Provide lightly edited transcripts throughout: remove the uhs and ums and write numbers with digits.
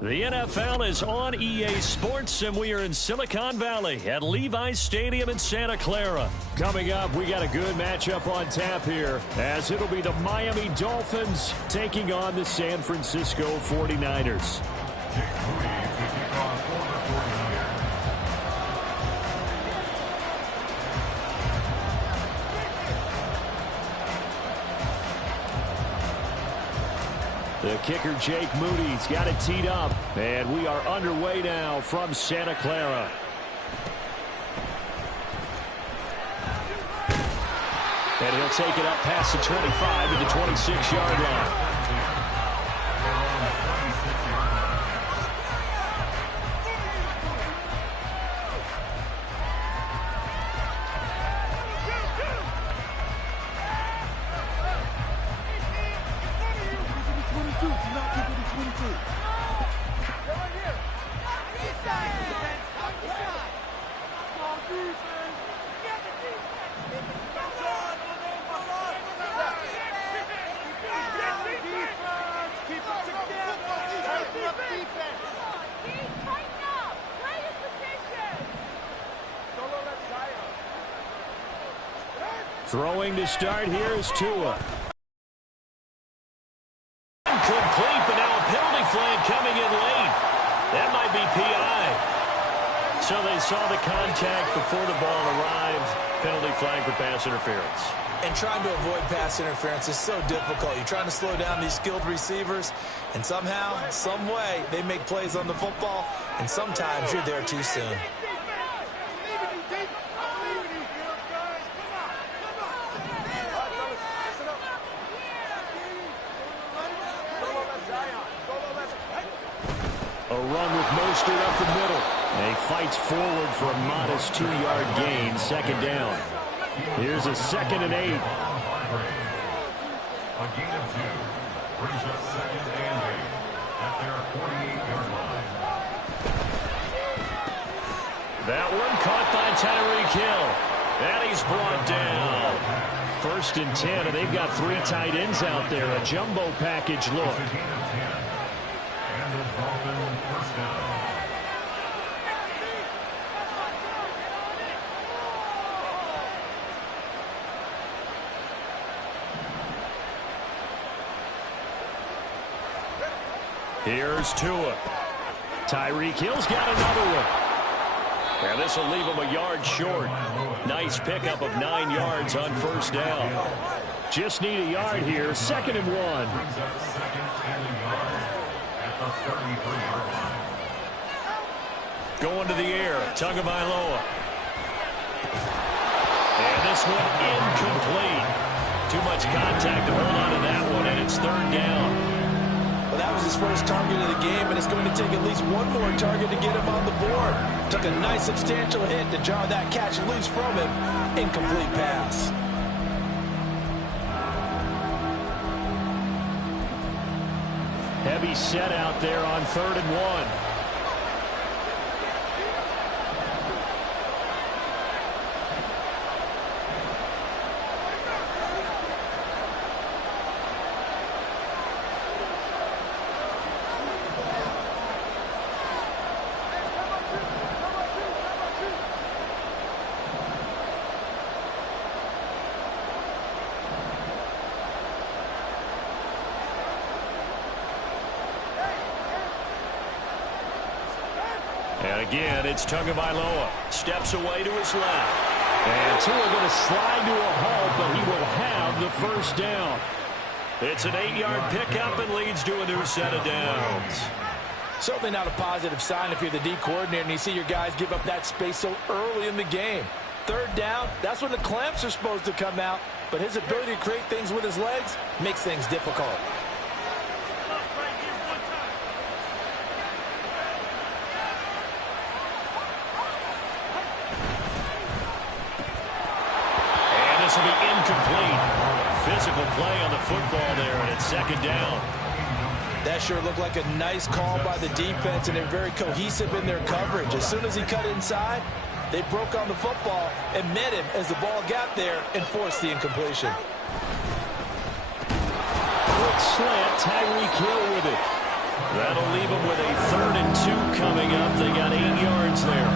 The NFL is on EA Sports, and we are in Silicon Valley at Levi's Stadium in Santa Clara. Coming up, we got a good matchup on tap here, as it'll be the Miami Dolphins taking on the San Francisco 49ers. The kicker, Jake Moody's got it teed up, and we are underway now from Santa Clara. And he'll take it up past the 25 to the 26-yard line. Throwing to start here is Tua. Complete, but now a penalty flag coming in late. That might be PI. So they saw the contact before the ball arrived. Penalty flag for pass interference. And trying to avoid pass interference is so difficult. You're trying to slow down these skilled receivers, and somehow, some way, they make plays on the football, and sometimes you're there too soon. Run with Mostert up the middle. And he fights forward for a modest 2-yard gain, second down. Here's a 2nd and 8. A gain of 2 brings up 2nd and 8 at their 48-yard line. That one caught by Tyreek Hill. And he's brought down. 1st and 10, and they've got 3 tight ends out there. A jumbo package look. Here's Tua. Tyreek Hill's got another one. And this will leave him a yard short. Nice pickup of 9 yards on 1st down. Just need a yard here. 2nd and 1. Going to the air. Tagovailoa. And this one incomplete. Too much contact to hold on to that one, and it's 3rd down. Well, that was his first target of the game, and it's going to take at least one more target to get him on the board. Took a nice substantial hit to jar that catch loose from him. Incomplete pass. Heavy set out there on 3rd and 1. And again, it's Tagovailoa. Steps away to his left. And Tua going to slide to a halt, but he will have the 1st down. It's an 8-yard pickup and leads to a new set of downs. Certainly not a positive sign if you're the D coordinator and you see your guys give up that space so early in the game. 3rd down, that's when the clamps are supposed to come out, but his ability to create things with his legs makes things difficult. This will be incomplete. Physical play on the football there, and it's 2nd down. That sure looked like a nice call by the defense, and they're very cohesive in their coverage. As soon as he cut inside, they broke on the football and met him as the ball got there and forced the incompletion. Quick slant, Tyreek Hill with it. That'll leave them with a 3rd and 2 coming up. They got 8 yards there.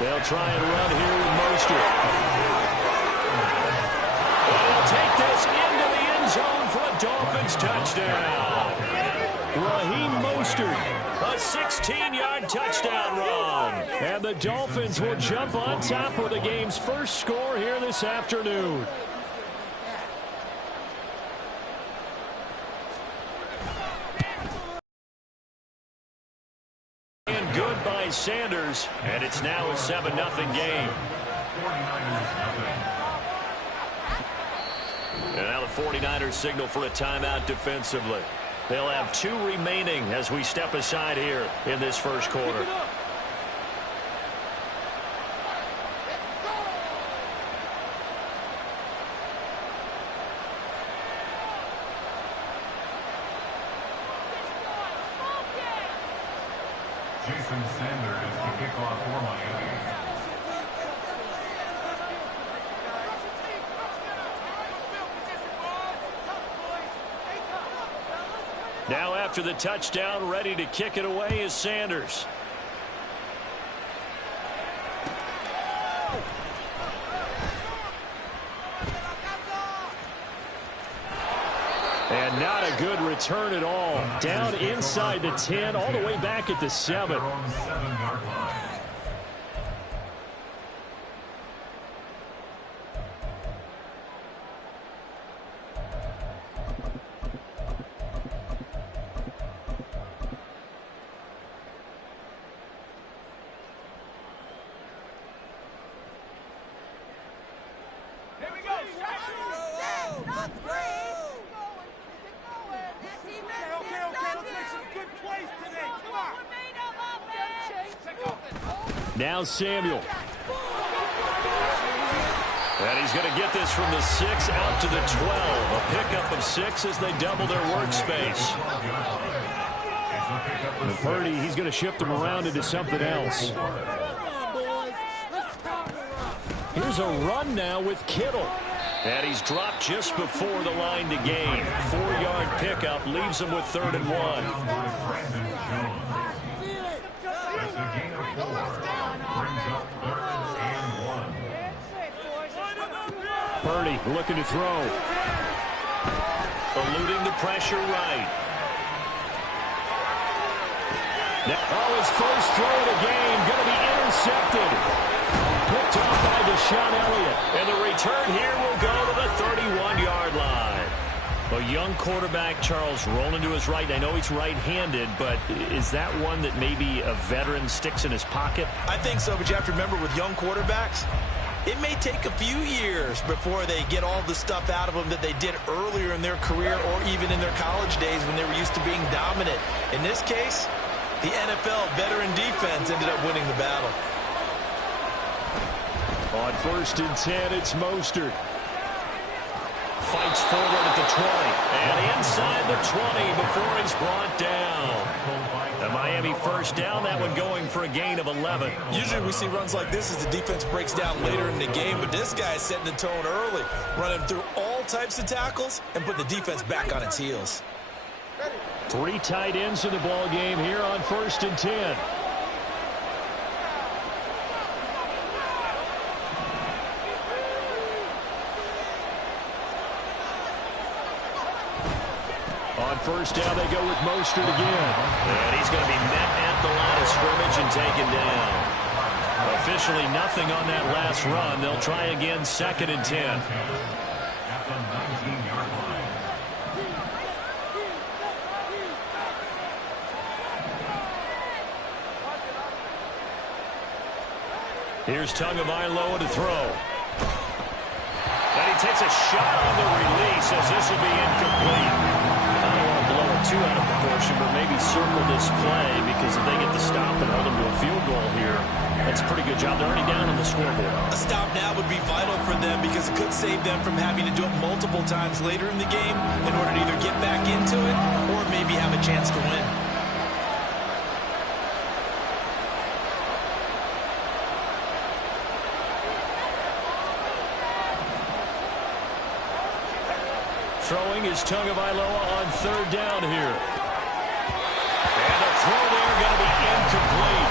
They'll try and run here with Mostert. They'll take this into the end zone for a Dolphins touchdown. Raheem Mostert, a 16-yard touchdown run. And the Dolphins will jump on top with the game's first score here this afternoon. And good by Sanders, and it's now a 7-0 game. And now the 49ers signal for a timeout defensively. They'll have 2 remaining as we step aside here in this first quarter. Jason Sanders to kick off for Miami. Now after the touchdown, ready to kick it away is Sanders. And not a good return at all. Down inside the 10, all the way back at the 7. They're on the 7-yard line. Now Samuel. And he's going to get this from the 6 out to the 12. A pickup of 6 as they double their workspace. And Purdy, he's going to shift them around into something else. Here's a run now with Kittle. And he's dropped just before the line to gain. 4-yard pickup leaves him with 3rd and 1. That's a gain of 4. Brings up 3rd and 1. Purdy looking to throw. Eluding the pressure right. Oh, his first throw of the game going to be intercepted. Picked off by Deshaun Elliott. And the return here will go to the 31-yard line. A young quarterback, Charles, rolling to his right. I know he's right-handed, but is that one that maybe a veteran sticks in his pocket? I think so, but you have to remember with young quarterbacks, it may take a few years before they get all the stuff out of them that they did earlier in their career or even in their college days when they were used to being dominant. In this case, the NFL veteran defense ended up winning the battle. On 1st and 10, it's Mostert. Fights forward at the 20. And inside the 20 before he's brought down. The Miami first down, that one going for a gain of 11. Usually we see runs like this as the defense breaks down later in the game, but this guy is setting the tone early, running through all types of tackles and put the defense back on its heels. 3 tight ends in the ball game here on 1st and 10. On 1st down, they go with Mostert again. And he's going to be met at the line of scrimmage and taken down. Officially nothing on that last run. They'll try again 2nd and 10. At the 19-yard line. Here's Tagovailoa to throw. And he takes a shot on the release as this will be incomplete. I don't want to blow it too out of proportion, but maybe circle this play because if they get the stop and hold them to a field goal here, that's a pretty good job. They're already down on the scoreboard. A stop now would be vital for them because it could save them from having to do it multiple times later in the game in order to either get back into it or maybe have a chance to win. Throwing is Tagovailoa on third down here. And the throw there going to be incomplete.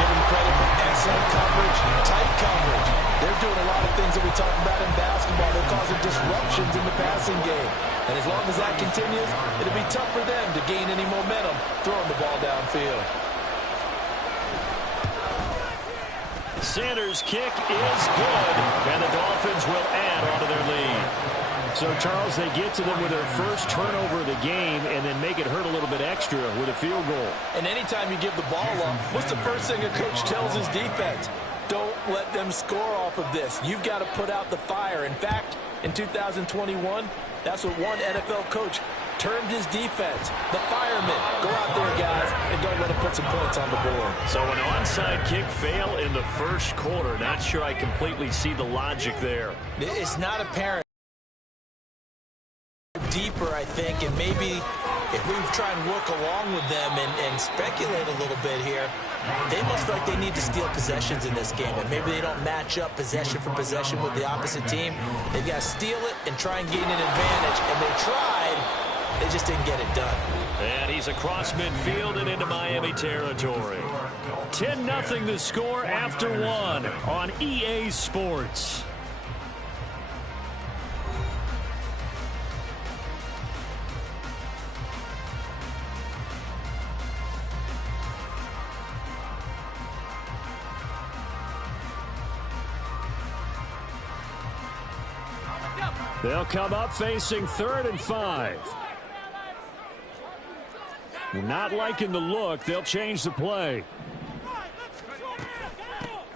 Give him credit for excellent coverage, tight coverage. They're doing a lot of things that we talk about in basketball. They're causing disruptions in the passing game. And as long as that continues, it'll be tough for them to gain any momentum throwing the ball downfield. Sanders' kick is good, and the Dolphins will add onto their lead. So, Charles, they get to them with their first turnover of the game and then make it hurt a little bit extra with a field goal. And anytime you give the ball up, what's the first thing a coach tells his defense? Don't let them score off of this. You've got to put out the fire. In fact, in 2021, that's what one NFL coach termed his defense, the firemen. Go out there, guys, and don't let them put some points on the board. So an onside kick fail in the first quarter. Not sure I completely see the logic there. It's not apparent. Deeper, I think, and maybe if we try and work along with them and speculate a little bit here, they must feel like they need to steal possessions in this game, and maybe they don't match up possession for possession with the opposite team. They've got to steal it and try and gain an advantage, and they tried. They just didn't get it done. And he's across midfield and into Miami territory. 10-0 the score after one on EA Sports. They'll come up facing 3rd and 5. Not liking the look. They'll change the play.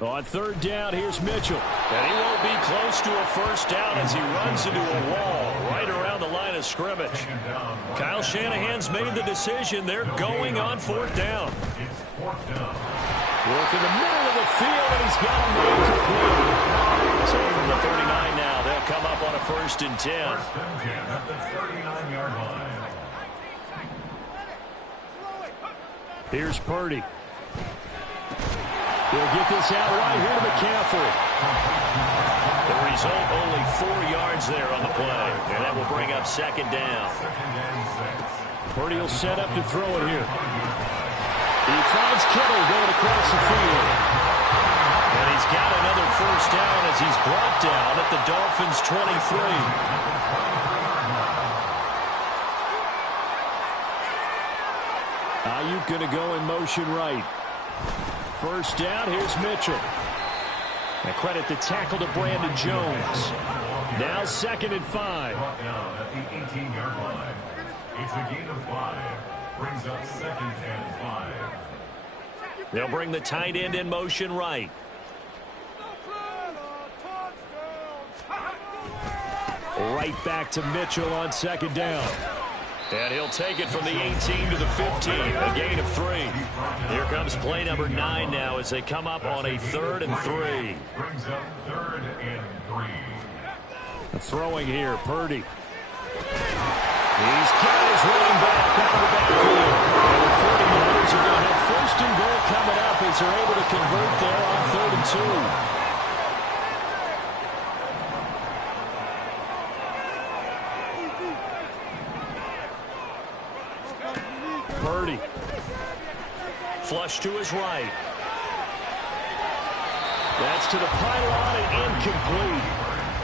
On 3rd down, here's Mitchell. And he won't be close to a first down as he runs into a wall right around the line of scrimmage. Kyle Shanahan's made the decision. They're going on 4th down. Work in the middle of the field, and he's got him way complete. So from the 39 now, they'll come up on a 1st and 10. 1st and 10 at the 39-yard line. Here's Purdy. He'll get this out right here to McCaffrey. The result, only 4 yards there on the play, and that will bring up 2nd down. Purdy will set up to throw it here. He finds Kittle going across the field. And he's got another 1st down as he's brought down at the Dolphins' 23. Ayuk going to go in motion right. 1st down, here's Mitchell. And credit the tackle to Brandon Jones. Now 2nd and 5. Brought down at the 18-yard line. It's a gain of 5. Brings up 2nd and 5. They'll bring the tight end in motion right. Right back to Mitchell on 2nd down. And he'll take it from the 18 to the 15, a gain of 3. Here comes play number 9 now as they come up on a 3rd and 3. Brings up 3rd and 3. Throwing here, Purdy. He's got his running back out of the backfield. And the 49ers are going to have 1st and goal coming up as they're able to convert there on 3rd and 2. Purdy. Flush to his right. That's to the pylon and incomplete.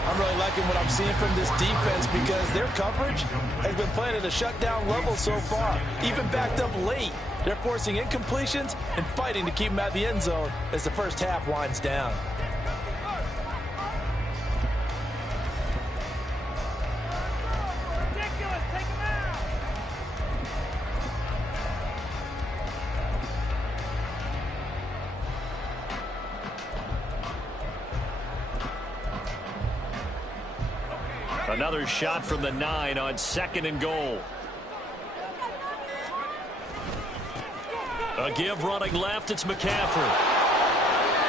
I'm really liking what I'm seeing from this defense because their coverage has been playing at a shutdown level so far. Even backed up late, they're forcing incompletions and fighting to keep them out of the end zone as the first half winds down. Another shot from the 9 on 2nd and goal. A give running left. It's McCaffrey.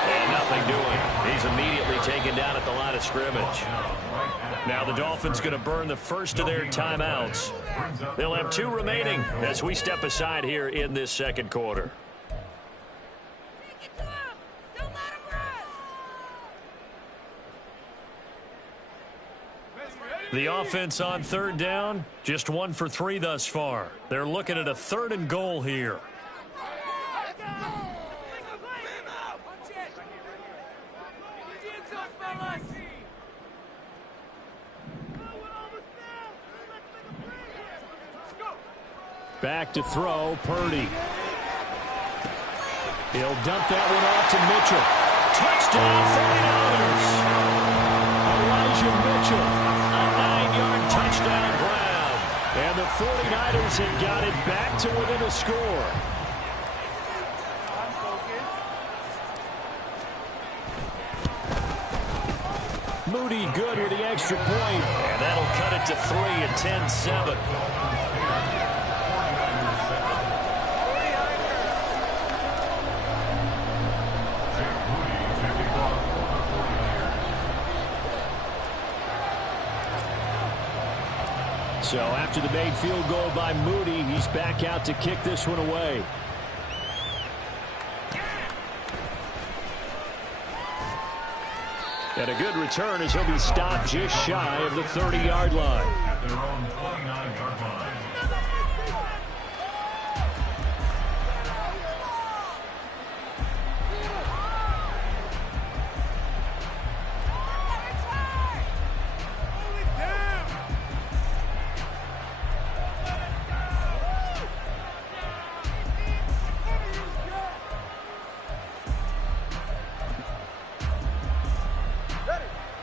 And nothing doing. He's immediately taken down at the line of scrimmage. Now the Dolphins going to burn the first of their timeouts. They'll have 2 remaining as we step aside here in this 2nd quarter. The offense on third down, just 1 for 3 thus far. They're looking at a 3rd and goal here. Back to throw, Purdy. He'll dump that one off to Mitchell. Touchdown, 49ers! Elijah Mitchell, a 9-yard touchdown grab. And the 49ers have got it back to within a score. Moody good with the extra point. And that'll cut it to 3 at 10-7. So after the made field goal by Moody, he's back out to kick this one away. And a good return as he'll be stopped just shy of the 30-yard line. At their own 29-yard line.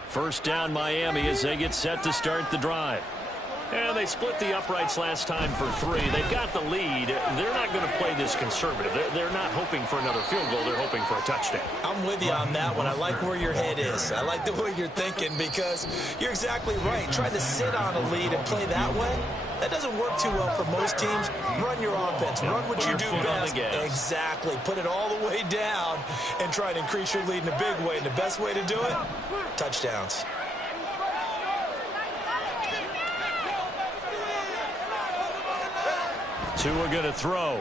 First down Miami as they get set to start the drive. And they split the uprights last time for 3. They've got the lead. They're not going to play this conservative. They're not hoping for another field goal. They're hoping for a touchdown. I'm with you on that one. I like where your head is. I like the way you're thinking because you're exactly right. Trying to sit on a lead and play that way, that doesn't work too well for most teams. Run your offense. Run what you do best. Exactly. Put it all the way down and try to increase your lead in a big way. And the best way to do it, touchdowns. Tua going to throw.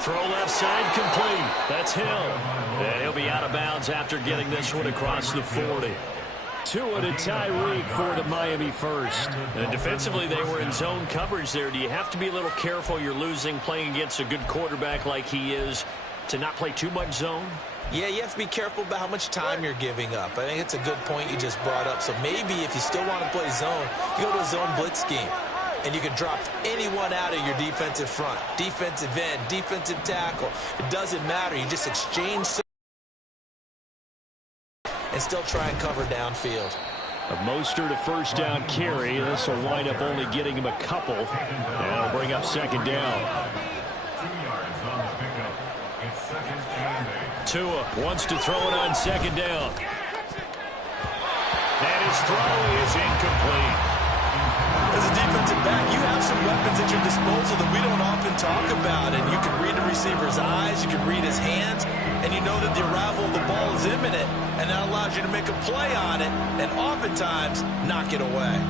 Throw left side complete. That's Hill. And he'll be out of bounds after getting this one across the 40. Tua to Tyreek for the Miami first. And defensively, they were in zone coverage there. Do you have to be a little careful? You're losing playing against a good quarterback like he is to not play too much zone? Yeah, you have to be careful about how much time you're giving up. I think it's a good point you just brought up. So maybe if you still want to play zone, you go to a zone blitz scheme. And you can drop anyone out of your defensive front. Defensive end, defensive tackle. It doesn't matter. You just exchange and still try and cover downfield. A Mostert to first down carry. This will wind up only getting him a couple. And it'll bring up second down. 2 yards on the pickup. It's 2nd and 8. Tua wants to throw it on second down. And his throw is incomplete. As a defensive back, you have some weapons at your disposal that we don't often talk about. And you can read the receiver's eyes, you can read his hands, and you know that the arrival of the ball is imminent. And that allows you to make a play on it and oftentimes knock it away.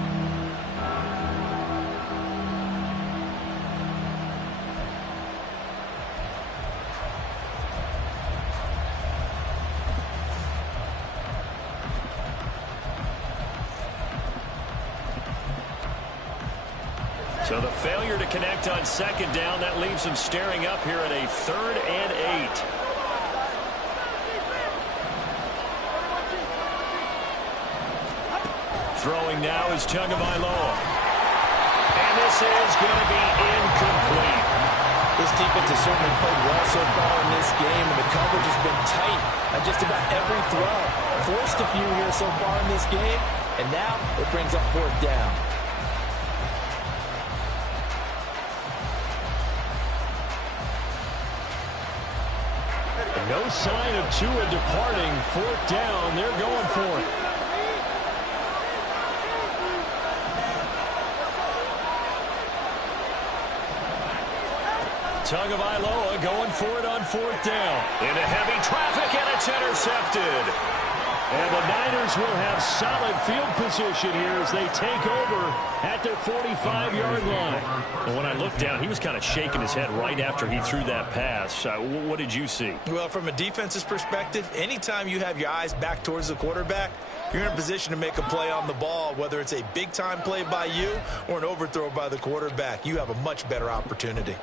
So the failure to connect on second down, that leaves him staring up here at a 3rd and 8. Throwing now is Tagovailoa. And this is going to be incomplete. This defense has certainly played well so far in this game, and the coverage has been tight on just about every throw. Forced a few here so far in this game, and now it brings up 4th down. No sign of Tua departing. 4th down. They're going for it. Tagovailoa going for it on 4th down. Into heavy traffic, and it's intercepted. And the Niners will have solid field position here as they take over at their 45-yard line. And when I looked down, he was kind of shaking his head right after he threw that pass. What did you see? Well, from a defense's perspective, anytime you have your eyes back towards the quarterback, you're in a position to make a play on the ball, whether it's a big-time play by you or an overthrow by the quarterback. You have a much better opportunity.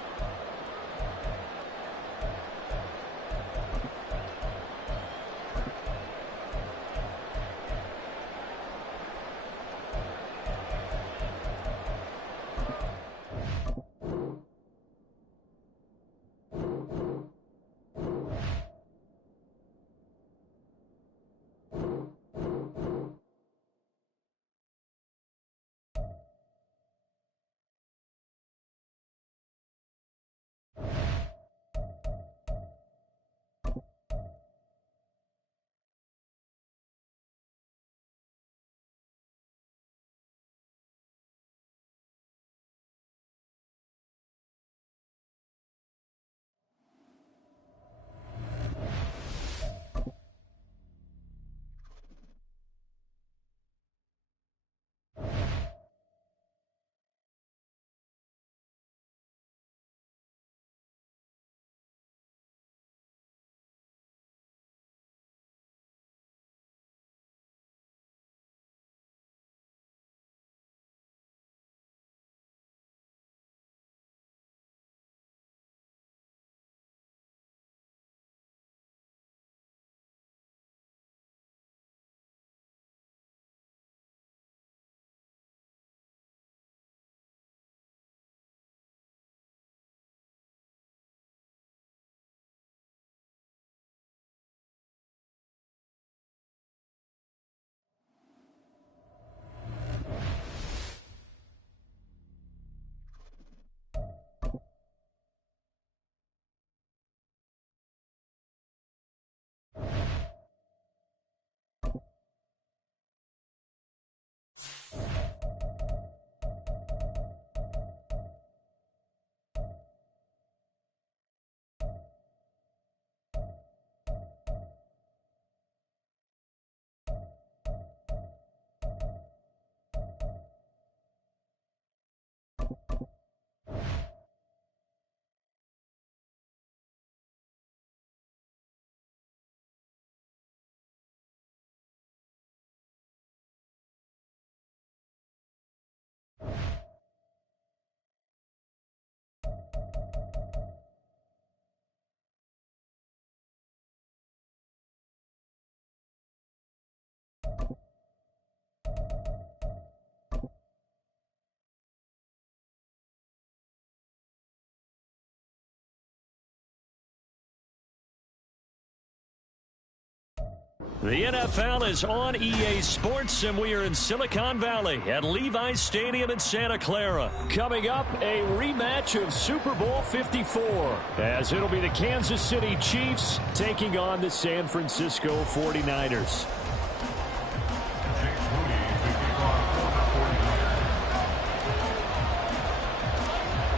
The NFL is on EA Sports, and we are in Silicon Valley at Levi's Stadium in Santa Clara. Coming up, a rematch of Super Bowl 54, as it'll be the Kansas City Chiefs taking on the San Francisco 49ers.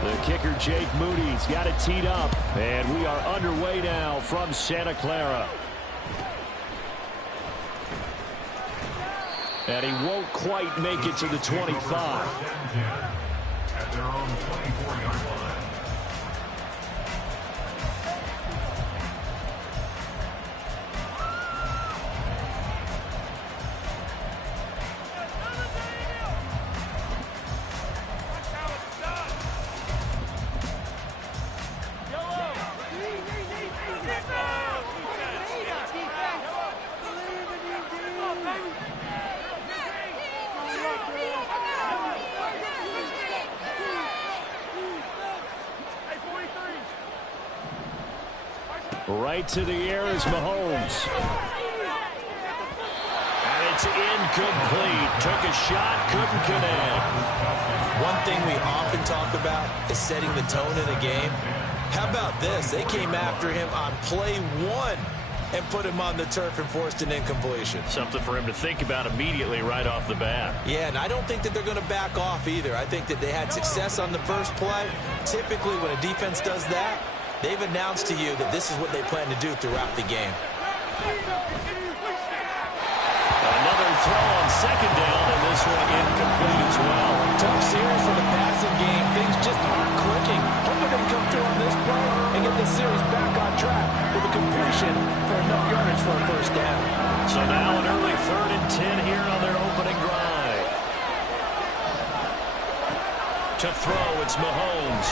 The kicker, Jake Moody's got it teed up, and we are underway now from Santa Clara. And he won't quite make it to the 25. At their own 24-yard line. Right to the air is Mahomes. And it's incomplete. Took a shot, couldn't connect. One thing we often talk about is setting the tone in a game. How about this? They came after him on play one and put him on the turf and forced an incompletion. Something for him to think about immediately right off the bat. Yeah, and I don't think that they're going to back off either. I think that they had success on the first play. Typically, when a defense does that, they've announced to you that this is what they plan to do throughout the game. throw on second down, and this one incomplete as well. Tough series for the passing game. Things just aren't clicking. Hope they're going to come through on this play and get the series back on track with a completion for enough yardage for a first down. So now an early 3rd and 10 here on their opening drive. To throw, it's Mahomes.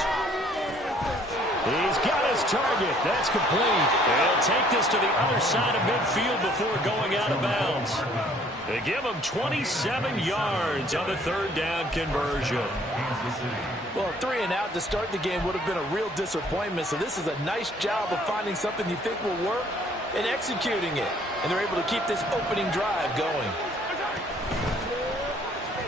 He's got his target. That's complete. He'll take this to the other side of midfield before going out of bounds. They give him 27 yards on the 3rd down conversion. Well, 3 and out to start the game would have been a real disappointment, so this is a nice job of finding something you think will work and executing it. And they're able to keep this opening drive going.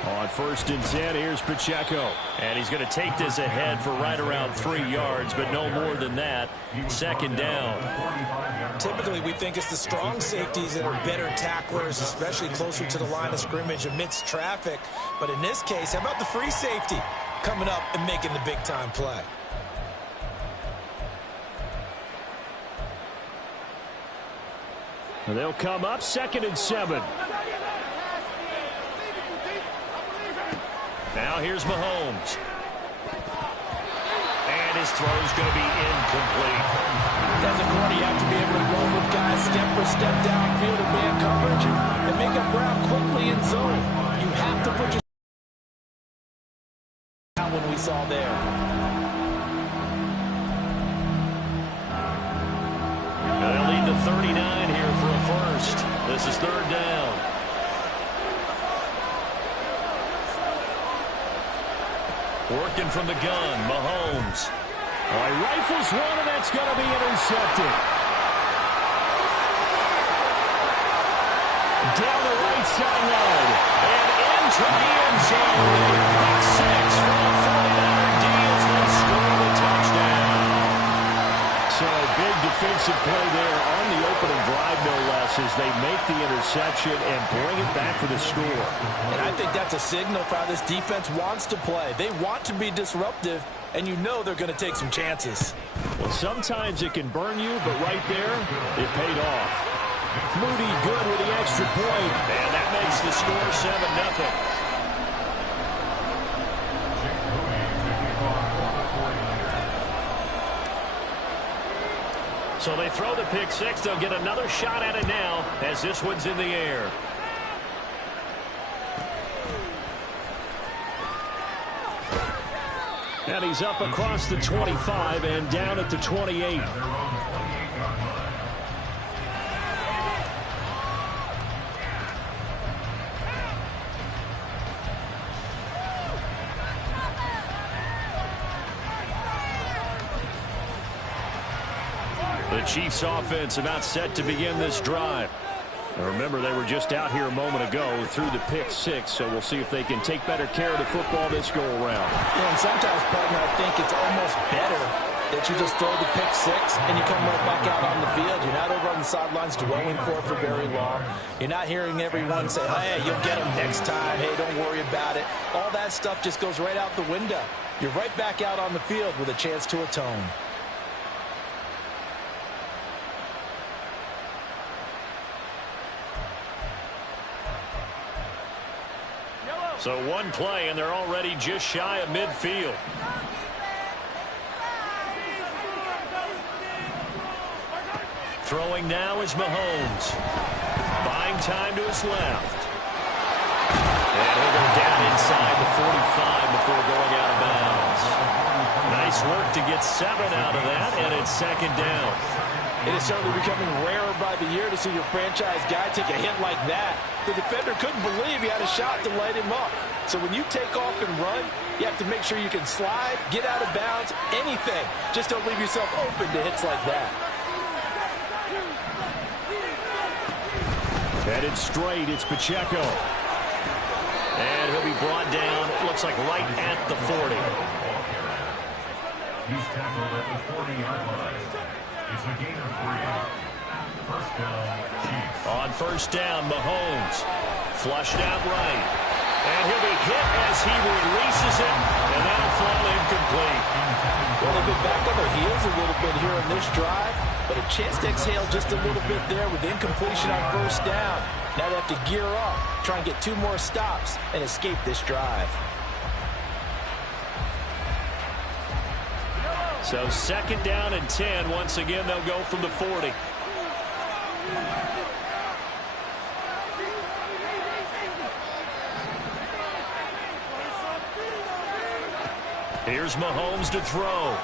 On 1st and 10, here's Pacheco. And he's going to take this ahead for right around 3 yards, but no more than that. 2nd down. Typically, we think it's the strong safeties that are better tacklers, especially closer to the line of scrimmage amidst traffic. But in this case, how about the free safety coming up and making the big-time play? They'll come up 2nd and 7. Now here's Mahomes. And his throw's going to be incomplete. As a corner, you have to be able to roll with guys step for step downfield in man coverage and make up ground quickly in zone. You have to put your out when we saw there. They'll lead the 39 here for a first. This is 3rd down. Working from the gun, Mahomes. He rifles one, and that's going to be intercepted. Down the right sideline. And into the end zone. Pick 6 for the 49er deals. They score the touchdown. So a big defensive play there on the opening drive, no less, as they make the interception and bring it back for the score. And I think that's a signal for how this defense wants to play. They want to be disruptive, and you know they're going to take some chances. Well, sometimes it can burn you, but right there, it paid off. Moody good with the extra point, and that makes the score 7-0. So they throw the pick 6. They'll get another shot at it now as this one's in the air. And he's up across the 25 and down at the 28. The Chiefs offense about set to begin this drive. Now remember, they were just out here a moment ago through the pick 6, so we'll see if they can take better care of the football this go around. Yeah, and sometimes, partner, I think it's almost better that you just throw the pick 6 and you come right back out on the field. You're not over on the sidelines dwelling for it for very long. You're not hearing everyone say, hey, you'll get them next time. Hey, don't worry about it. All that stuff just goes right out the window. You're right back out on the field with a chance to atone. So one play, and they're already just shy of midfield. Throwing now is Mahomes. Buying time to his left. And he'll go down inside the 45 before going out of bounds. Nice work to get 7 out of that, and it's 2nd down. It is certainly becoming rarer by the year to see your franchise guy take a hit like that. The defender couldn't believe he had a shot to light him up. So when you take off and run, you have to make sure you can slide, get out of bounds, anything. Just don't leave yourself open to hits like that. Headed straight, it's Pacheco. And he'll be brought down, looks like right at the 40. He's tackled at the 40-yard line. It's a gain of 3. First down, Chiefs. On 1st down, Mahomes. Flushed out right. And he'll be hit as he releases it. And that'll fall incomplete. Well, they've been back on their heels a little bit here in this drive. But a chance to exhale just a little bit there with incompletion on 1st down. Now they have to gear up, try and get 2 more stops, and escape this drive. So 2nd down and 10. Once again, they'll go from the 40. Here's Mahomes to throw.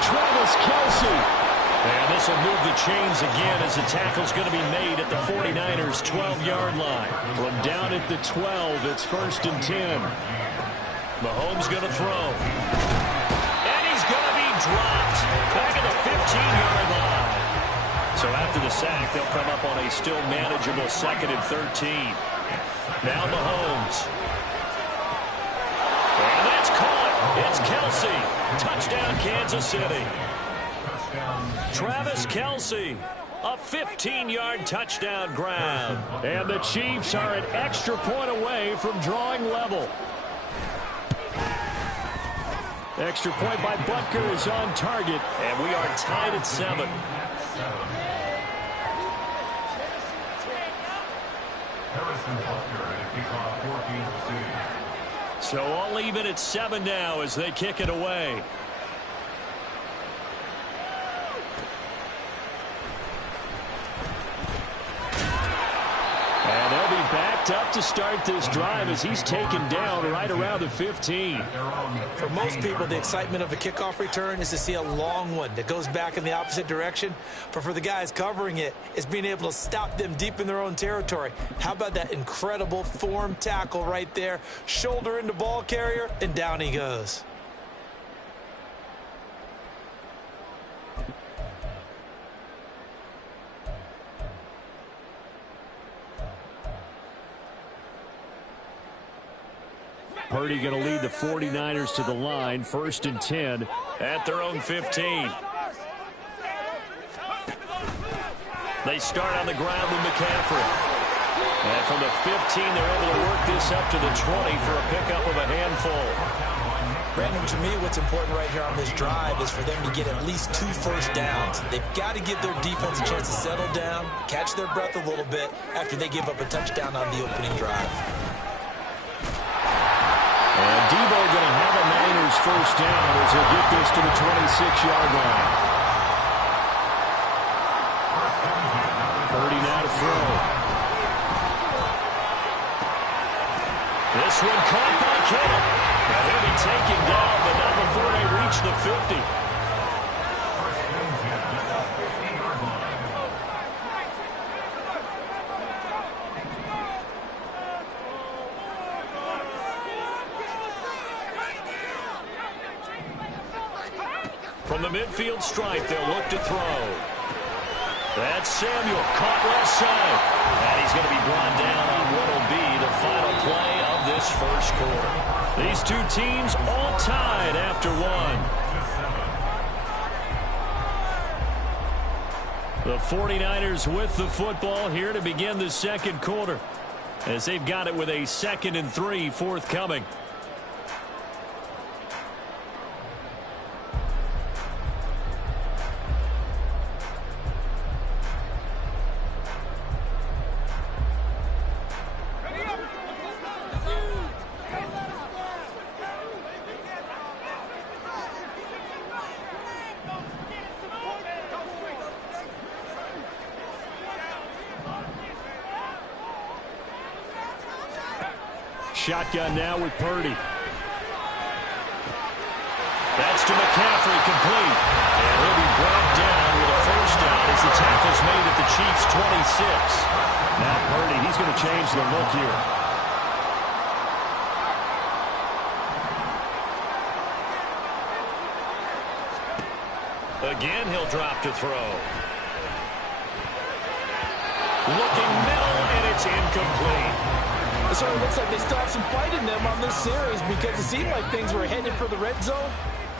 Travis Kelce. And this will move the chains again as the tackle's going to be made at the 49ers' 12-yard line. From down at the 12, it's 1st and 10. Mahomes going to throw. And he's going to be dropped back at the 15-yard line. So after the sack, they'll come up on a still manageable 2nd and 13. Now Mahomes. And that's caught. It's Kelce. Touchdown, Kansas City. Travis Kelce, a 15-yard touchdown grab. And the Chiefs are an extra point away from drawing level. Extra point by Butker is on target, and we are tied at 7. So all even at 7 now as they kick it away. And they'll be backed up to start this drive as he's taken down right around the 15. For most people, the excitement of a kickoff return is to see a long one that goes back in the opposite direction. But for the guys covering it, it's being able to stop them deep in their own territory. How about that incredible form tackle right there? Shoulder into ball carrier, and down he goes. Purdy going to lead the 49ers to the line, 1st and 10 at their own 15. They start on the ground with McCaffrey. And from the 15, they're able to work this up to the 20 for a pickup of a handful. Brandon, to me, what's important right here on this drive is for them to get at least 2 first downs. They've got to give their defense a chance to settle down, catch their breath a little bit after they give up a touchdown on the opening drive. And Debo going to have a Niners first down as he'll get this to the 26-yard line. Purdy now to throw. This one caught by Kittle. And he'll be taken down, but not before they reach the 50. From the midfield stripe, they'll look to throw. That's Samuel, caught left side. And he's going to be brought down on what will be the final play of this first quarter. These two teams all tied after 1. The 49ers with the football here to begin the second quarter, as they've got it with a 2nd and 3 forthcoming. Shotgun now with Purdy. That's to McCaffrey, complete. And he'll be brought down with a first down as the tackle's made at the Chiefs' 26. Now Purdy, he's going to change the look here. Again, he'll drop to throw. Looking middle, and it's incomplete. So it looks like they still have some fight in them on this series because it seemed like things were headed for the red zone.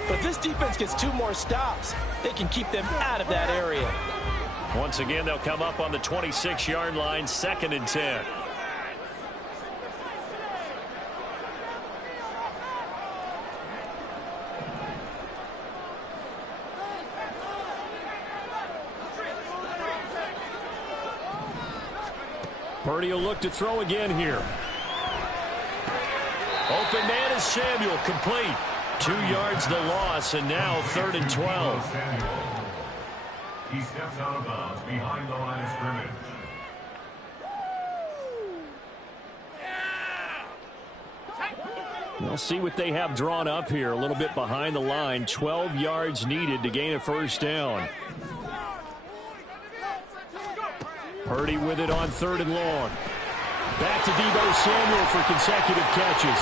But if this defense gets 2 more stops, they can keep them out of that area. Once again, they'll come up on the 26-yard line, 2nd and 10. Purdy will look to throw again here. Open man is Samuel, complete. 2 yards the loss, and now 3rd and 12. He steps out of bounds behind the line of scrimmage. We'll see what they have drawn up here. A little bit behind the line. 12 yards needed to gain a first down. Purdy with it on 3rd and long. Back to Deebo Samuel for consecutive catches.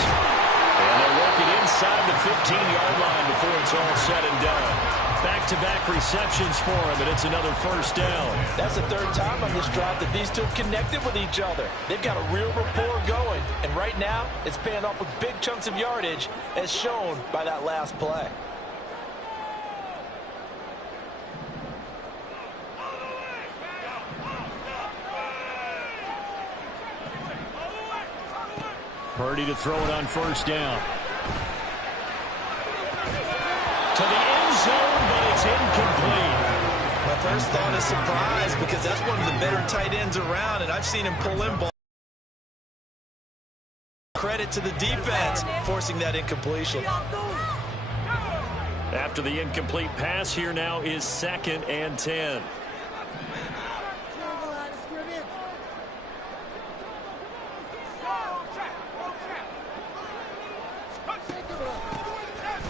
And they'll work it inside the 15-yard line before it's all said and done. Back-to-back receptions for him, and it's another first down. That's the 3rd time on this drive that these two have connected with each other. They've got a real rapport going, and right now it's paying off with big chunks of yardage, as shown by that last play. Purdy to throw it on first down. To the end zone, but it's incomplete. My first thought is surprise, because that's one of the better tight ends around, and I've seen him pull in ball. Credit to the defense forcing that incompletion. After the incomplete pass, here now is 2nd and 10.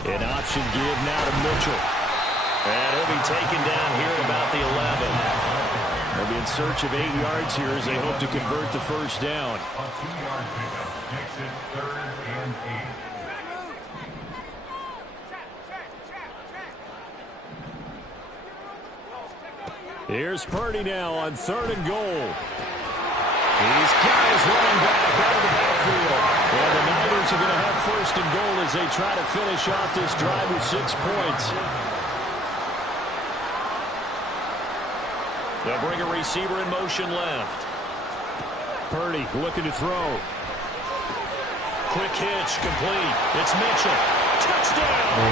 An option give now to Mitchell. And he'll be taken down here at about the 11. They'll be in search of 8 yards here as they hope to convert the first down. A 2-yard pickup makes it 3rd and 8. Here's Purdy now on 3rd and goal. He's got his running back out of the backfield. And the Niners are going to have 1st and goal as they try to finish off this drive with 6 points. They'll bring a receiver in motion left. Purdy looking to throw. Quick hitch, complete. It's Mitchell. Touchdown!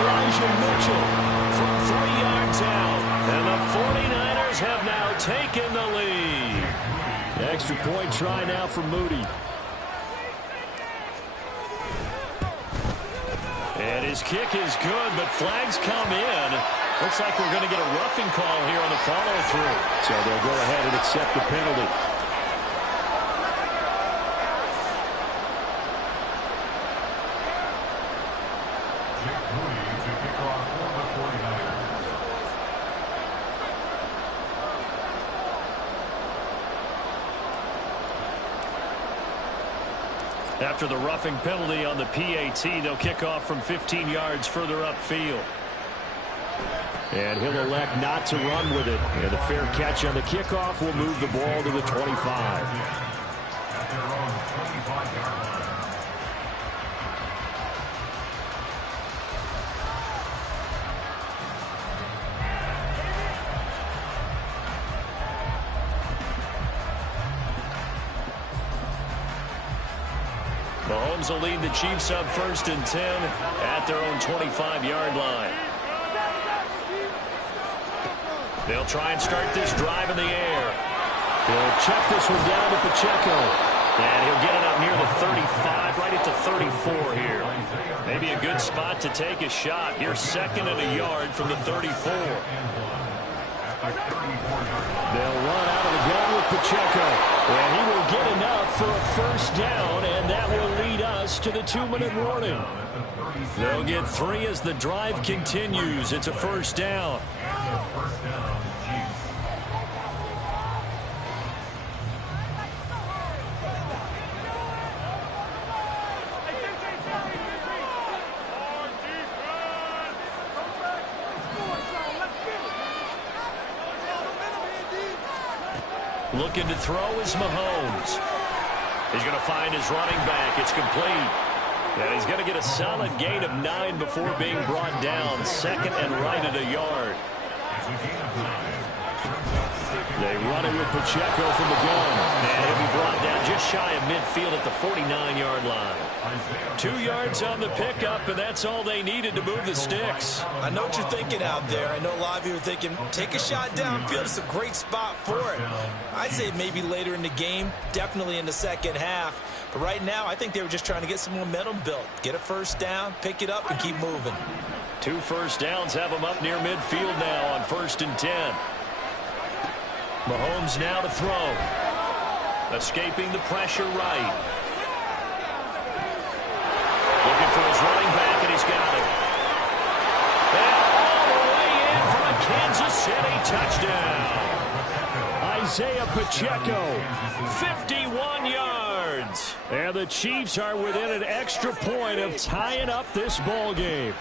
Elijah Mitchell from 3 yards out. And the 49ers have now taken the lead. Extra point try now for Moody. And his kick is good, but flags come in. Looks like we're going to get a roughing call here on the follow-through. So they'll go ahead and accept the penalty. Jake Moody to kick off for the 49ers. After the roughing penalty on the PAT, they'll kick off from 15 yards further upfield. And he'll elect not to run with it. And a fair catch on the kickoff will move the ball to the 25. At their own 25-yard line. Mahomes will lead the Chiefs up 1st and 10 at their own 25-yard line. They'll try and start this drive in the air. He'll check this one down to Pacheco. And he'll get it up near the 35, right at the 34 here. Maybe a good spot to take a shot. Here's 2nd and a yard from the 34. They'll run out of the gun with Pacheco. And he will get enough for a first down, and that will lead us to the 2-minute warning. They'll get 3 as the drive continues. It's a first down. First down, Chiefs. Looking to throw is Mahomes. He's going to find his running back. It's complete. And he's going to get a solid gain of 9 before being brought down. 2nd and right at a yard. It's a gain of 9. They run it with Pacheco from the gun. And he'll be brought down just shy of midfield at the 49-yard line. 2 yards on the pickup, and that's all they needed to move the sticks. I know what you're thinking out there. I know a lot of you are thinking, take a shot downfield. It's a great spot for it. I'd say maybe later in the game, definitely in the second half. But right now, I think they were just trying to get some momentum built. Get a first down, pick it up, and keep moving. 2 first downs have them up near midfield now on 1st and 10. Mahomes now to throw. Escaping the pressure right. Looking for his running back, and he's got it. And all the way in for a Kansas City touchdown. Isaiah Pacheco, 51 yards. And the Chiefs are within an extra point of tying up this ball game.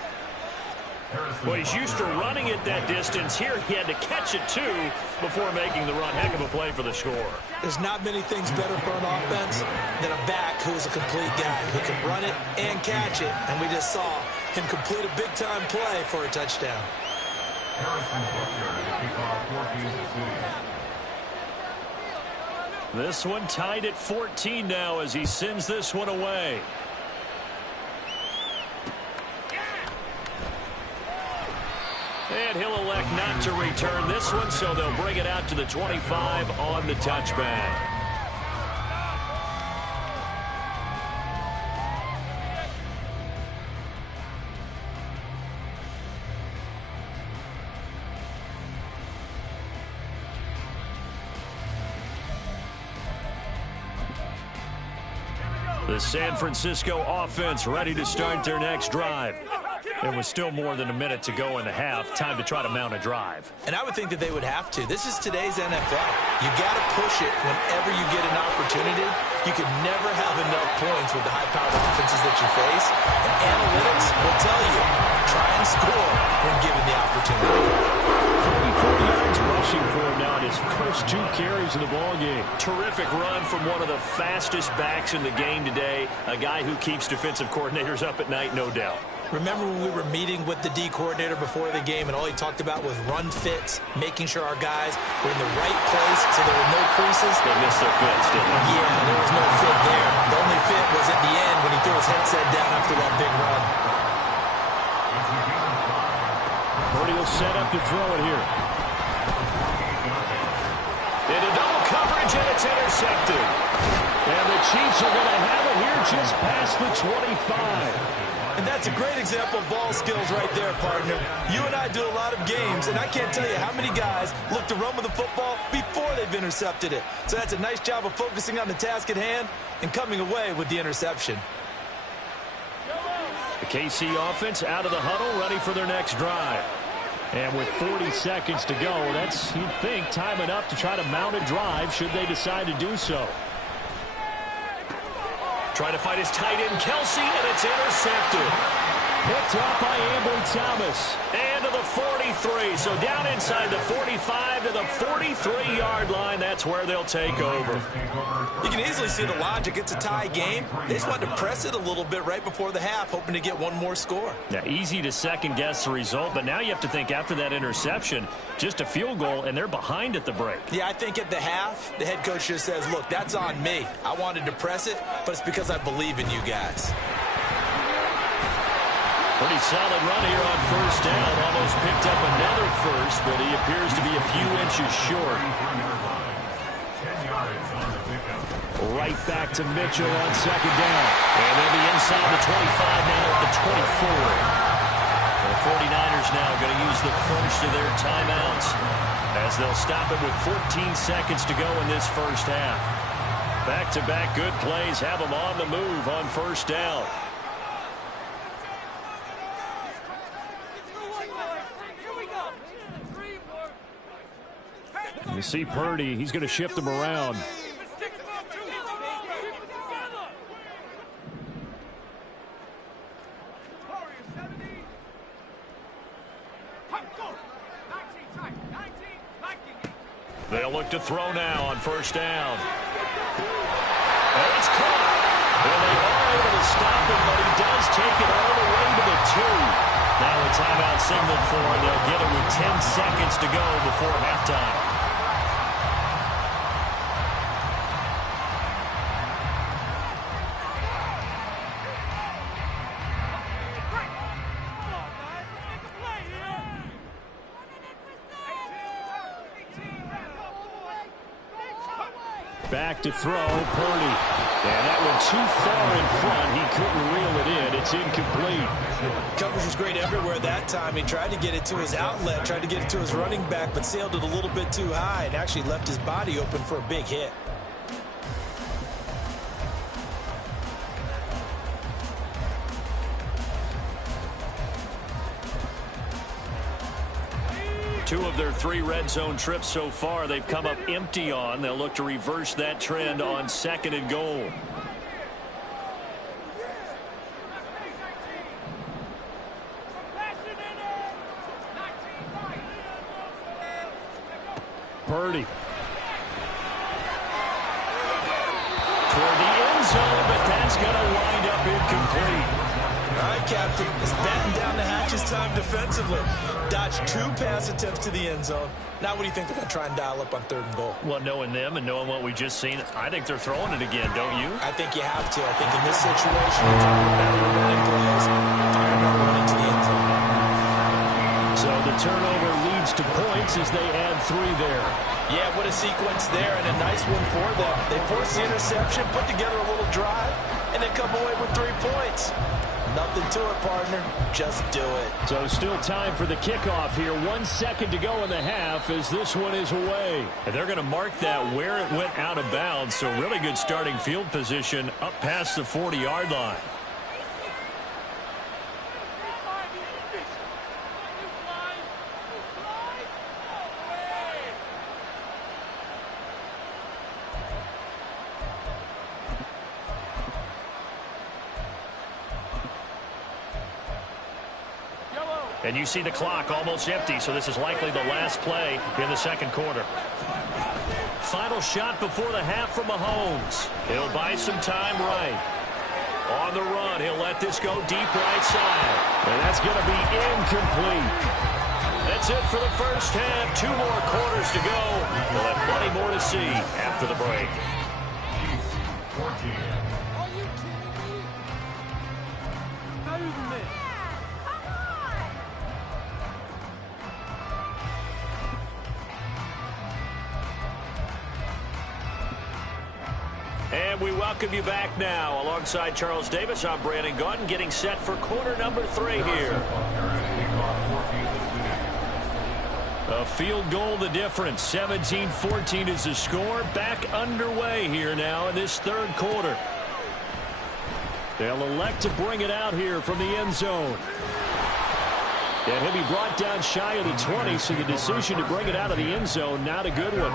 Well, he's used to running it that distance. Here he had to catch it, too, before making the run. Heck of a play for the score. There's not many things better for an offense than a back who's a complete guy who can run it and catch it. And we just saw him complete a big-time play for a touchdown. This one tied at 14 now as he sends this one away. And he'll elect not to return this one, so they'll bring it out to the 25 on the touchback. The San Francisco offense ready to start their next drive. There was still more than a minute to go in the half. Time to try to mount a drive. And I would think that they would have to. This is today's NFL. You got to push it whenever you get an opportunity. You can never have enough points with the high-powered offenses that you face. And analytics will tell you, try and score when given the opportunity. 44 yards rushing for him now in his first 2 carries of the ball game. Terrific run from one of the fastest backs in the game today. A guy who keeps defensive coordinators up at night, no doubt. Remember when we were meeting with the D coordinator before the game and all he talked about was run fits, making sure our guys were in the right place so there were no creases? They missed their fits, didn't they? Yeah, there was no fit there. The only fit was at the end when he threw his headset down after that big run. Purdy will set up to throw it here. Into double coverage, and it's intercepted. And the Chiefs are going to have it here just past the 25. And that's a great example of ball skills right there, partner. You and I do a lot of games, and I can't tell you how many guys look to run with the football before they've intercepted it. So that's a nice job of focusing on the task at hand and coming away with the interception. The KC offense out of the huddle, ready for their next drive. And with 40 seconds to go, that's, you'd think, time enough to try to mount a drive should they decide to do so. Trying to find his tight end, Kelsey, and it's intercepted. Picked up by Ambry Thomas. And to the 43. So down inside the 45 to the 43-yard line. That's where they'll take over. You can easily see the logic. It's a tie game. They just wanted to press it a little bit right before the half, hoping to get one more score. Yeah, easy to second-guess the result, but now you have to think after that interception, just a field goal, and they're behind at the break. Yeah, I think at the half, the head coach just says, look, that's on me. I wanted to press it, but it's because I believe in you guys. Pretty solid run here on first down. Almost picked up another first, but he appears to be a few inches short. Right back to Mitchell on second down. And they'll be inside the 25 now at the 24. The 49ers now going to use the first of their timeouts as they'll stop it with 14 seconds to go in this first half. Back-to-back good plays have them on the move on first down. You see Purdy, he's going to shift them around. They'll look to throw now on first down. And it's caught. And they are able to stop him, but he does take it all the way to the 2. Now a timeout signaled for. They'll get it with 10 seconds to go before halftime. Back to throw, Purdy. And that went too far in front. He couldn't reel it in. It's incomplete. Coverage was great everywhere that time. He tried to get it to his outlet, tried to get it to his running back, but sailed it a little bit too high and actually left his body open for a big hit. Two of their 3 red zone trips so far, they've come up empty on. They'll look to reverse that trend on 2nd and goal. Purdy. Toward the end zone, but that's going to wind up incomplete. All right, Captain, it's batten down the hatches time defensively. Dodged 2 pass attempts to the end zone. Now what do you think they're going to try and dial up on 3rd and goal? Well, knowing them and knowing what we just seen, I think they're throwing it again, don't you? I think you have to. I think in this situation, you're talking about running plays, firing up running to the end zone. So the turnover leads to points as they add 3 there. Yeah, what a sequence there, and a nice one for them. They force the interception, put together a little drive, and then come away with 3 points. Nothing to it, partner. Just do it. So still time for the kickoff here. 1 second to go in the half as this one is away. And they're going to mark that where it went out of bounds. So really good starting field position up past the 40-yard line. And you see the clock almost empty, so this is likely the last play in the 2nd quarter. Final shot before the half from Mahomes. He'll buy some time right. On the run, he'll let this go deep right side. And that's going to be incomplete. That's it for the first half. 2 more quarters to go. We'll have plenty more to see after the break. And we welcome you back now. Alongside Charles Davis, I'm Brandon Gaudin, getting set for quarter number 3 here. A field goal the difference. 17-14 is the score. Back underway here now in this 3rd quarter. They'll elect to bring it out here from the end zone. And he'll be brought down shy of the 20, so the decision to bring it out of the end zone, not a good one.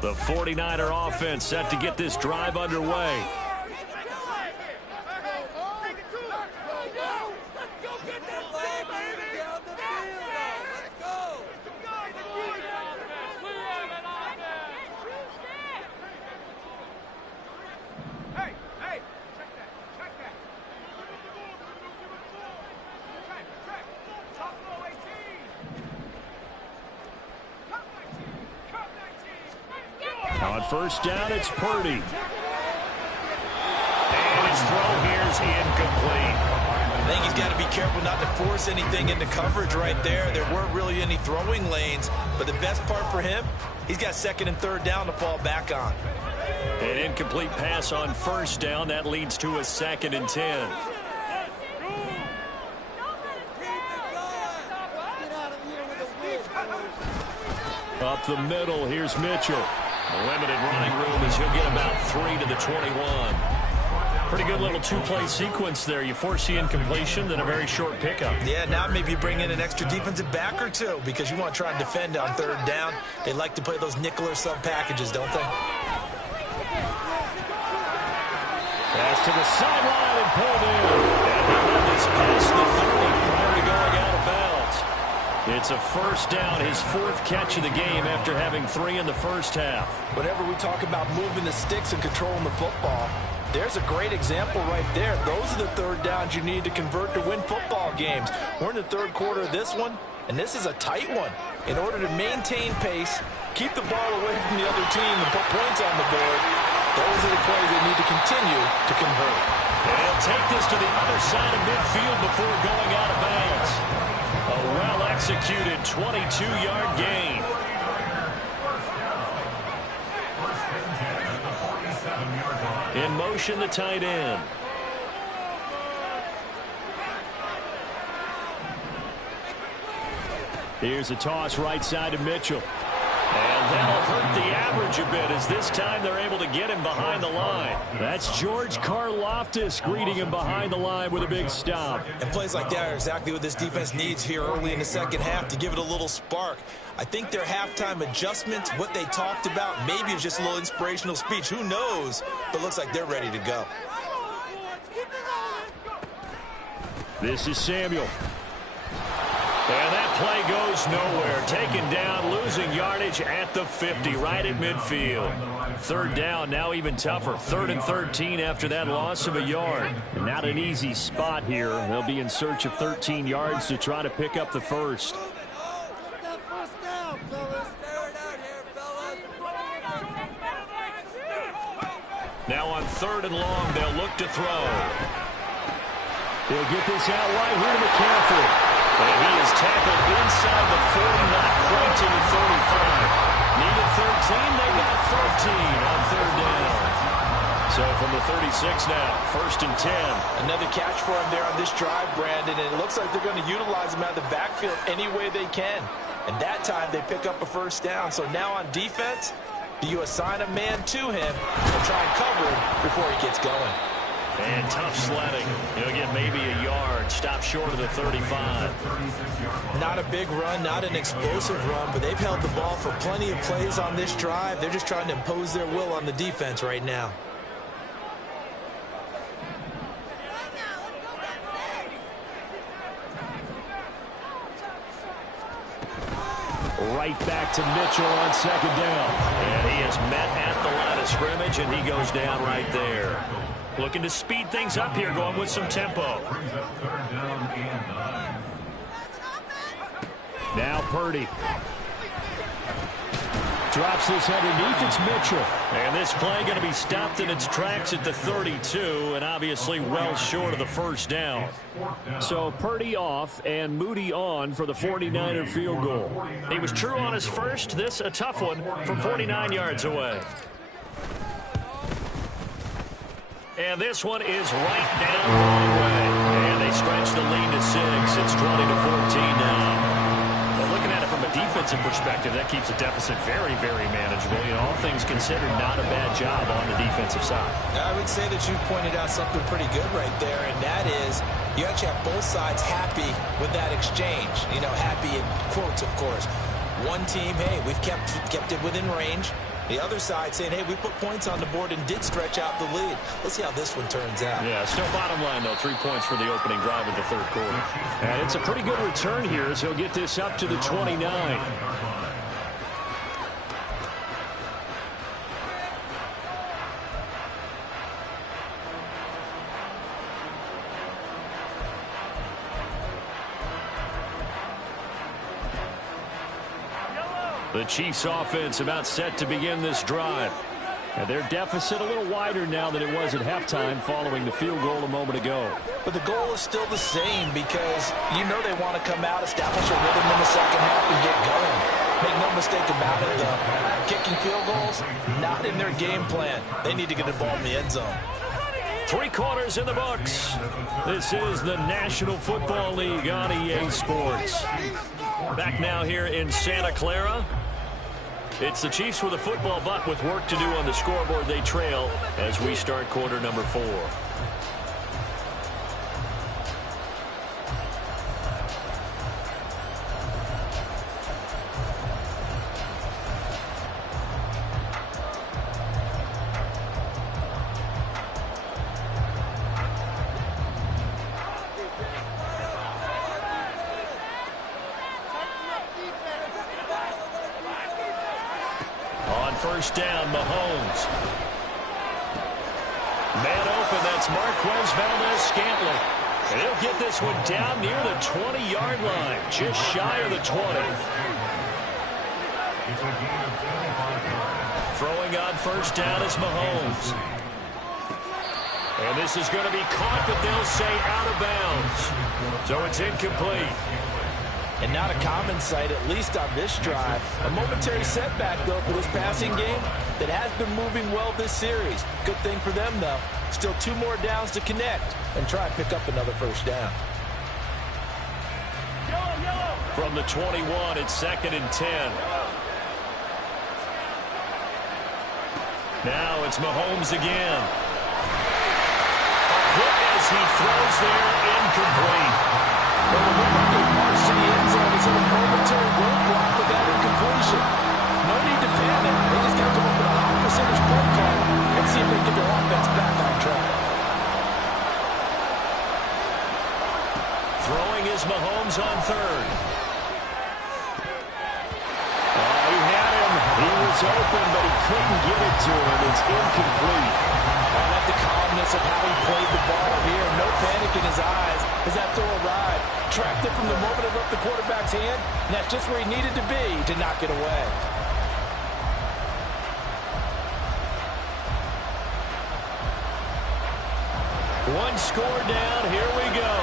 The 49er offense set to get this drive underway. On first down, it's Purdy. And his throw here's incomplete. I think he's got to be careful not to force anything into coverage right there. There weren't really any throwing lanes, but the best part for him, he's got 2nd and 3rd down to fall back on. An incomplete pass on first down. That leads to a 2nd and 10. Up the middle, here's Mitchell. Limited running room as he'll get about 3 to the 21. Pretty good little 2-play sequence there. You force the incompletion, then a very short pickup. Yeah, now maybe bring in an extra defensive back or 2 because you want to try and defend on 3rd down. They like to play those nickel or sub packages, don't they? Pass to the sideline and pulled in. And he led this past the 30 prior to going out of bounds. It's a first down, his 4th catch of the game after having 3 in the first half. Whenever we talk about moving the sticks and controlling the football, there's a great example right there. Those are the 3rd downs you need to convert to win football games. We're in the 3rd quarter of this one, and this is a tight one. In order to maintain pace, keep the ball away from the other team, and put points on the board, Those are the plays they need to continue to convert. And take this to the other side of midfield before going out of bounds. A well-executed 22-yard gain. In motion, the tight end. Here's a toss right side to Mitchell. And that'll hurt the average a bit as this time they're able to get him behind the line. That's George Karlaftis greeting him behind the line with a big stop. And plays like that are exactly what this defense needs here early in the second half to give it a little spark. I think their halftime adjustments, what they talked about, maybe it's just a little inspirational speech. Who knows? But looks like they're ready to go. This is Samuel. And that play goes nowhere. Taken down, losing yardage at the 50, right at midfield. Third down, now even tougher. 3rd and 13 after that loss of a yard. Not an easy spot here. They'll be in search of 13 yards to try to pick up the first. Now on 3rd and long, they'll look to throw. He'll get this out wide here to McCaffrey. And he is tackled inside the 40, not quite to the 35. Needed 13, they got 13 on 3rd down. So from the 36 now, 1st and 10. Another catch for him there on this drive, Brandon, and it looks like they're going to utilize him out of the backfield any way they can. And that time they pick up a 1st down. So now on defense, do you assign a man to him and try and cover him before he gets going? And tough sledding. He'll get maybe a yard. Stop short of the 35. Not a big run, not an explosive run, but they've held the ball for plenty of plays on this drive. They're just trying to impose their will on the defense right now. Right back to Mitchell on 2nd down. And he is met at the line of scrimmage, and he goes down right there. Looking to speed things up here, going with some tempo. Now Purdy. Drops this underneath. It's Mitchell. And this play going to be stopped in its tracks at the 32, and obviously well short of the 1st down. So Purdy off and Moody on for the 49er field goal. He was true on his first. This a tough one from 49 yards away. And this one is right down the long way. And they stretch the lead to 6. It's 20-14 now. But looking at it from a defensive perspective, that keeps the deficit very, very manageable. You know, all things considered, not a bad job on the defensive side. I would say that you've pointed out something pretty good right there, and that is you actually have both sides happy with that exchange. You know, happy in quotes, of course. One team, hey, we've kept it within range. The other side saying, hey, we put points on the board and did stretch out the lead. Let's see how this one turns out. Yeah, still bottom line, though. 3 points for the opening drive of the 3rd quarter. And it's a pretty good return here as he'll get this up to the 29. The Chiefs offense about set to begin this drive. And their deficit a little wider now than it was at halftime following the field goal a moment ago. But the goal is still the same because you know they want to come out, establish a rhythm in the second half and get going. Make no mistake about it, though. Kicking field goals, not in their game plan. They need to get the ball in the end zone. 3 quarters in the books. This is the National Football League on EA Sports. Back now here in Santa Clara. It's the Chiefs with a football, but with work to do on the scoreboard. They trail as we start quarter number 4. First down, Mahomes. Man open, that's Marquez Valdez-Scantling. And he'll get this one down near the 20-yard line, just shy of the 20. Throwing on first down is Mahomes. And this is going to be caught, but they'll say out of bounds. So it's incomplete. And not a common sight, at least on this drive. A momentary setback, though, for this passing game that has been moving well this series. Good thing for them, though. Still 2 more downs to connect and try and pick up another first down. From the 21, it's 2nd and 10. Now it's Mahomes again. A hit as he throws there, incomplete. Well, the big march to the end zone is a momentary roadblock with that incompletion. No need to panic. They just got to come up with a high percentage play call and see if they can get their offense back on track. Throwing is Mahomes on 3rd. He had him. He was open, but he couldn't get it to him. It's incomplete. I like the calmness of how he played the ball here. No panic in his eyes as that throw arrived. Tracked it from the moment it left the quarterback's hand, and that's just where he needed to be to knock it away. One score down. Here we go.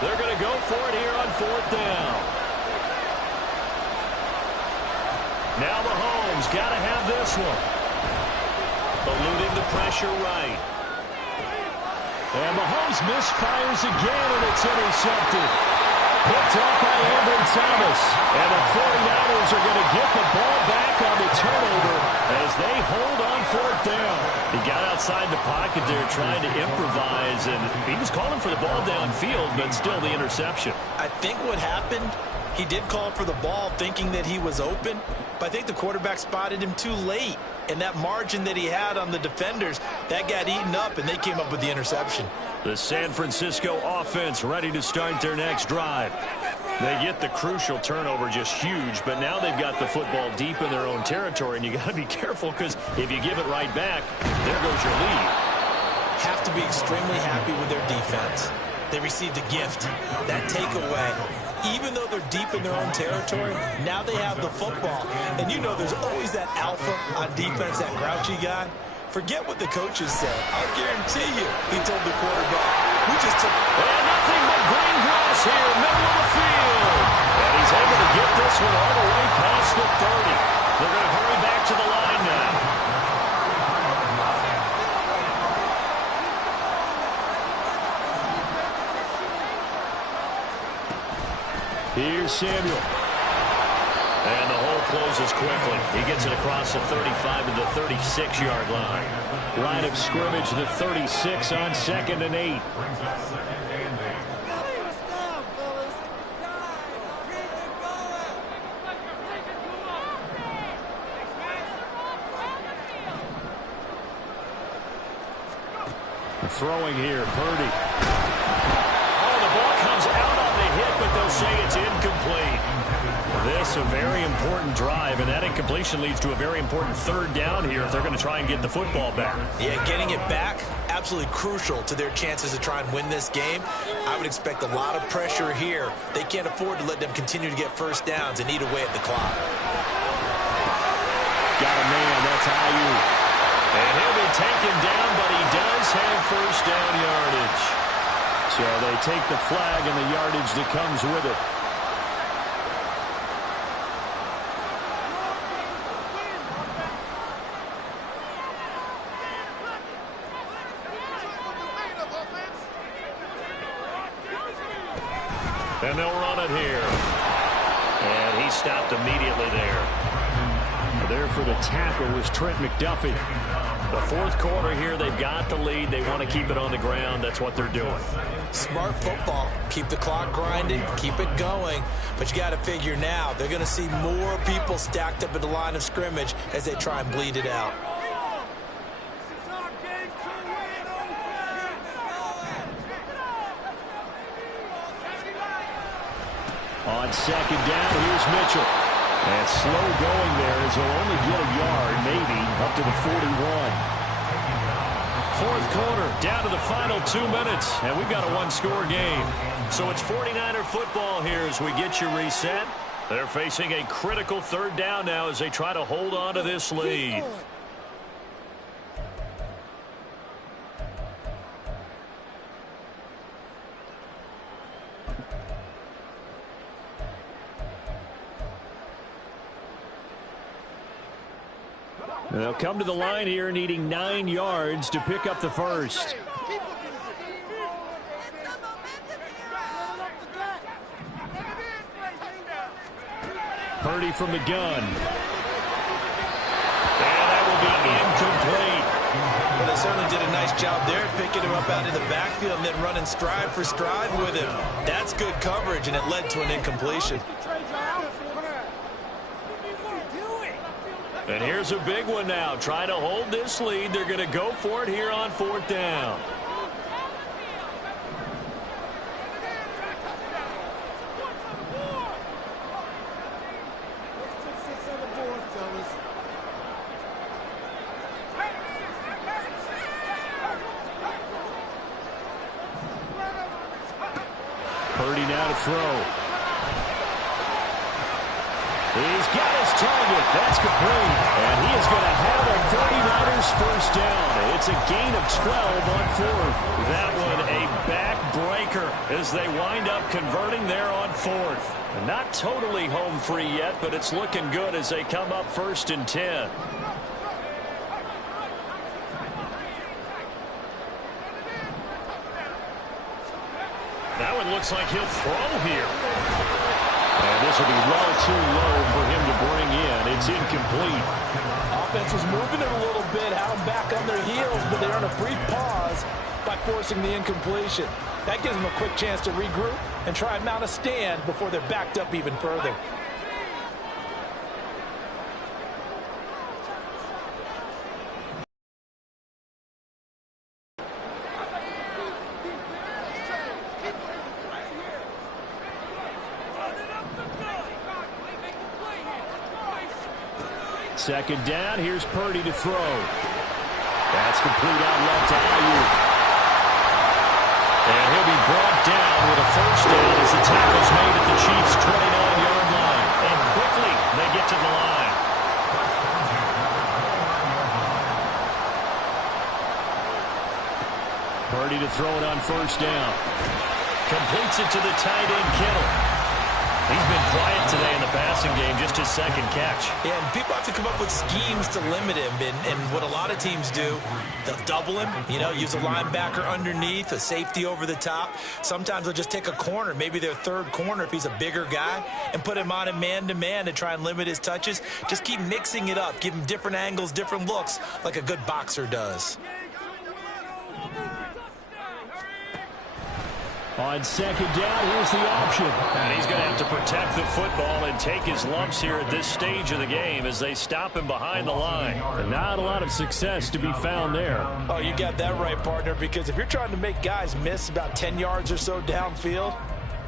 They're going to go for it here on 4th down. Now Mahomes got to have this one. Eluding the pressure right. And Mahomes misfires again, and it's intercepted. Picked off by Ambry Thomas. And the 49ers are going to get the ball back on the turnover as they hold on 4th down. He got outside the pocket there trying to improvise, and he was calling for the ball downfield, but still the interception. I think what happened, he did call for the ball thinking that he was open, but I think the quarterback spotted him too late. And that margin that he had on the defenders, that got eaten up, and they came up with the interception. The San Francisco offense ready to start their next drive. They get the crucial turnover, just huge, but now they've got the football deep in their own territory, and you got to be careful because if you give it right back, there goes your lead. Have to be extremely happy with their defense. They received a gift. That takeaway, even though they're deep in their own territory, now they have the football. And you know there's always that alpha on defense, that grouchy guy. Forget what the coaches said. I'll guarantee you, he told the quarterback, we just took... And nothing but green grass here, middle of the field. And he's able to get this one all the way past the 30. They're going to hurry back to the line now. Here's Samuel. And the hole closes quickly. He gets it across the 35 to the 36-yard line. Line of scrimmage, the 36 on 2nd and 8. Throwing here, Purdy. Oh, the ball comes out on the hit, but they'll say it's incomplete. This a very important drive, and that incompletion leads to a very important 3rd down here if they're going to try and get the football back. Yeah, getting it back, absolutely crucial to their chances to try and win this game. I would expect a lot of pressure here. They can't afford to let them continue to get first downs and eat away at the clock. Got a man, that's Ayuk. And he'll be taken down, but he does have first down yardage. So they take the flag and the yardage that comes with it. And they'll run it here. And he stopped immediately there. There for the tackle was Trent McDuffie. The 4th quarter here, they've got the lead. They want to keep it on the ground. That's what they're doing. Smart football. Keep the clock grinding. Keep it going. But you got to figure now, they're going to see more people stacked up at the line of scrimmage as they try and bleed it out. On 2nd down, here's Mitchell. And slow going there as he'll only get a yard, maybe, up to the 41. 4th quarter, down to the final 2 minutes, and we've got a one-score game. So it's 49er football here as we get you reset. They're facing a critical third down now as they try to hold on to this lead. They'll come to the line here needing 9 yards to pick up the first. Purdy from the gun. And that will be incomplete. Well, they certainly did a nice job there, picking him up out of the backfield and then running stride for stride with him. That's good coverage, and it led to an incompletion. And here's a big one now. Trying to hold this lead. They're going to go for it here on 4th down. Purdy now to throw. He's got his target. That's complete. And he is going to have a 49ers first down. It's a gain of 12 on 4th. That one a backbreaker as they wind up converting there on 4th. Not totally home free yet, but it's looking good as they come up 1st and 10. That one looks like he'll throw here. And this will be well too low for him to bring in. It's incomplete. Offense was moving it a little bit, had them back on their heels, but they earned a brief pause by forcing the incompletion. That gives them a quick chance to regroup and try and mount a stand before they're backed up even further. Second down, here's Purdy to throw. That's complete out left to Ayuk. And he'll be brought down with a first down as the tackle's made at the Chiefs' 29-yard line. And quickly, they get to the line. Purdy to throw it on first down. Completes it to the tight end, Kittle. He's been quiet today in the passing game, just his second catch. Yeah, and people have to come up with schemes to limit him. And what a lot of teams do, they'll double him, use a linebacker underneath, a safety over the top. Sometimes they'll just take a corner, maybe their third corner if he's a bigger guy, and put him on a man-to-man to try and limit his touches. Just keep mixing it up, give him different angles, different looks, like a good boxer does. On second down, here's the option. And he's going to have to protect the football and take his lumps here at this stage of the game as they stop him behind the line. And not a lot of success to be found there. Oh, you got that right, partner, because if you're trying to make guys miss about 10 yards or so downfield,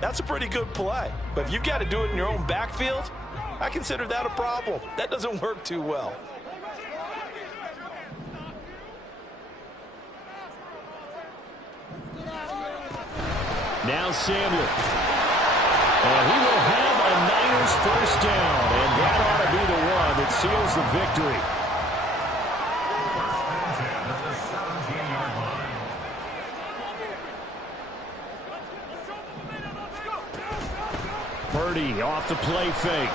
that's a pretty good play. But if you've got to do it in your own backfield, I consider that a problem. That doesn't work too well. Now Samuel. And he will have a Niners first down. And that ought to be the one that seals the victory. Purdy off the play fake.